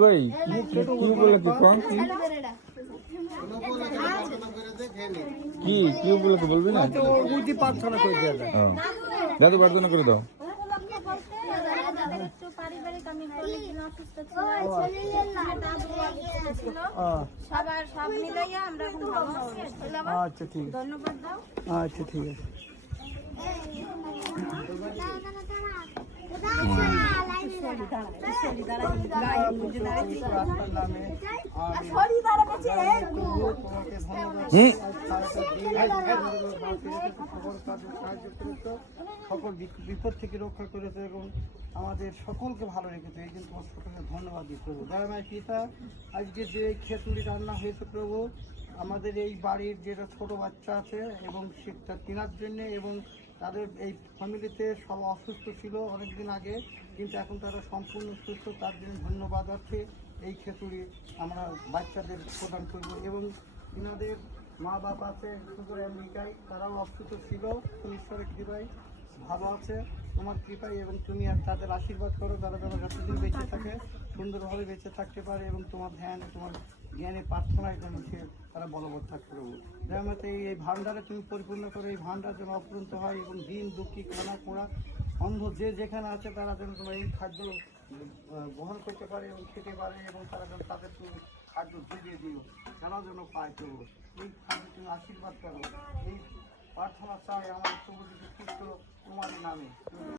কই কি বলে কি কোন কি কি বলে তো বলবি না তো বুঝি প্রার্থনা করে দেয়া যায়। দাদু প্রার্থনা করে দাও। আচ্ছা ঠিক আছে, আচ্ছা ঠিক আছে। সকল বিপদ থেকে রক্ষা করেছে এবং আমাদের সকলকে ভালো রেখেছে, এই জন্য তোমার সকলকে ধন্যবাদ দিই প্রভু। দয়াময় পিতা, আজকে যে খিচুড়ি রান্না হয়েছে প্রভু, আমাদের এই বাড়ির যেটা ছোট বাচ্চা আছে এবং সেটা কেনার জন্য, এবং তাদের এই ফ্যামিলিতে সব অসুস্থ ছিল অনেকদিন আগে, কিন্তু এখন তারা সম্পূর্ণ সুস্থ, তার জন্য ধন্যবাদ আছে। এই খিচুড়ি আমরা বাচ্চাদের প্রদান করব এবং এনাদের মা বাপ আছে সুদূর আমেরিকায়, তারাও অসুস্থ ছিল, ঈশ্বরের কৃপায় ভালো আছে তোমার কৃপায়, এবং তুমি আর তাদের আশীর্বাদ করো, তারা যেন যতদিন বেঁচে থাকে সুন্দরভাবে বেঁচে থাকতে পারে এবং তোমার ধ্যান তোমার জ্ঞানে প্রার্থনায় যেন সে তারা বলবৎ থাকতে পারবো। যেমন এই ভান্ডারে তুমি পরিপূর্ণ করে এই ভান্ডার যেন অপূর্ণ হয় এবং দিন দুঃখী কানা কোড়া অন্ধ যে যেখানে আছে তারা যেন তোমার এই খাদ্য বহন করতে পারে এবং খেতে পারে, এবং তারা যেন তাদের তুমি খাদ্য জুগিয়ে দিও, তারাও যেন পায় করবো। এই খাদ্য তুমি আশীর্বাদ করো, এই প্রার্থনা চাই আমার প্রভু যীশু খ্রিস্ট তোমার নামে।